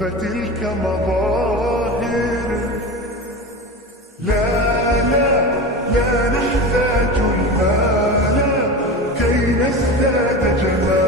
فتلك مظاهر. لا لا لا نحتاج المال كي نزداد جمالا.